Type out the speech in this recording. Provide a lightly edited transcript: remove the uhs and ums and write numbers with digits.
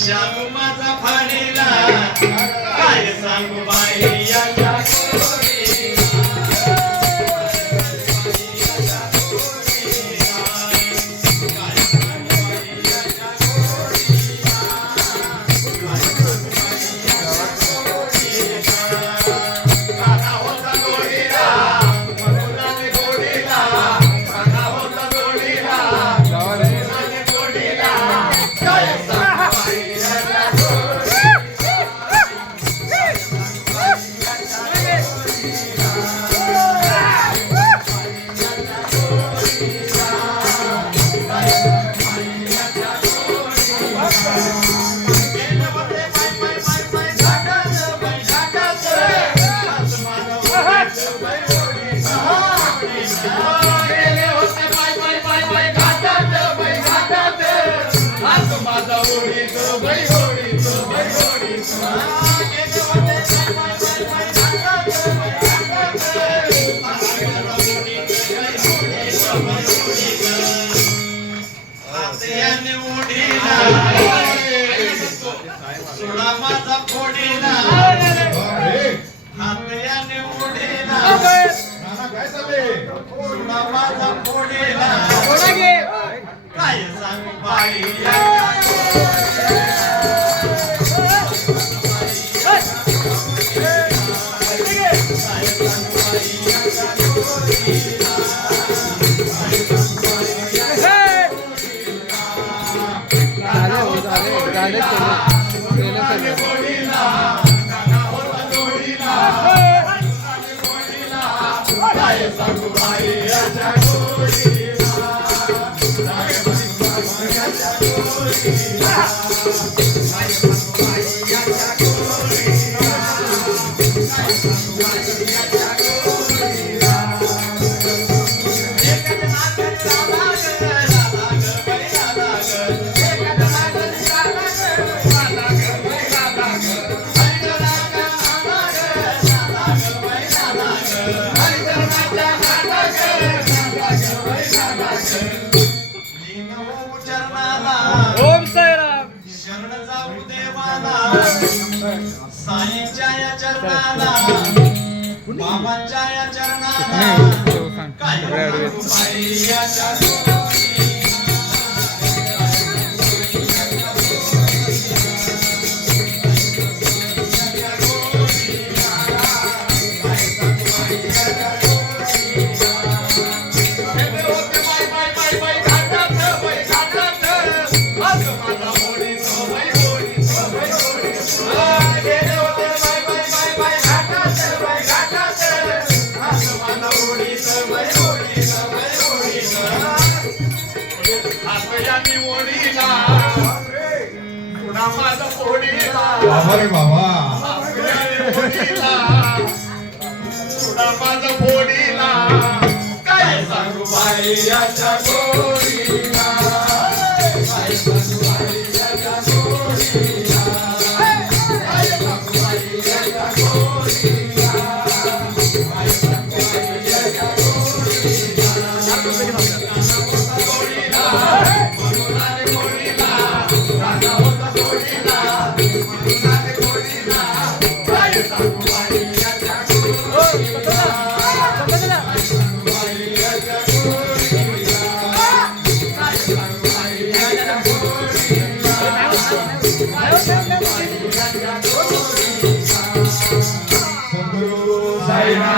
शालू माझा फाडीला काय सांगू बाई याच्या सोडा माझा फोडीला हातयाने उडीला काय चालले सोडा माझा फोडीला काय सांगू बाई ओम साईराम शरण जाऊ देवाला साईंच्या या चरणाला बाबांच्या या चरणाला काय सांगू बाई याच्या बाबा रे बाबा माझा फोडीला काय सांगू बाई याच्या गोडीला काय सांगू बाई याच्या गोडीला काय सांगू बाई याच्या गोडीला काय सांगू बाई याच्या गोडीला मनुनाने गोडीला राजा होता गोडीला मनुनाने गोडीला काय सांगू बाई याच्या गोडीला काय सांगू बाई याच्या गोडीला सद्गुरु साईनाथ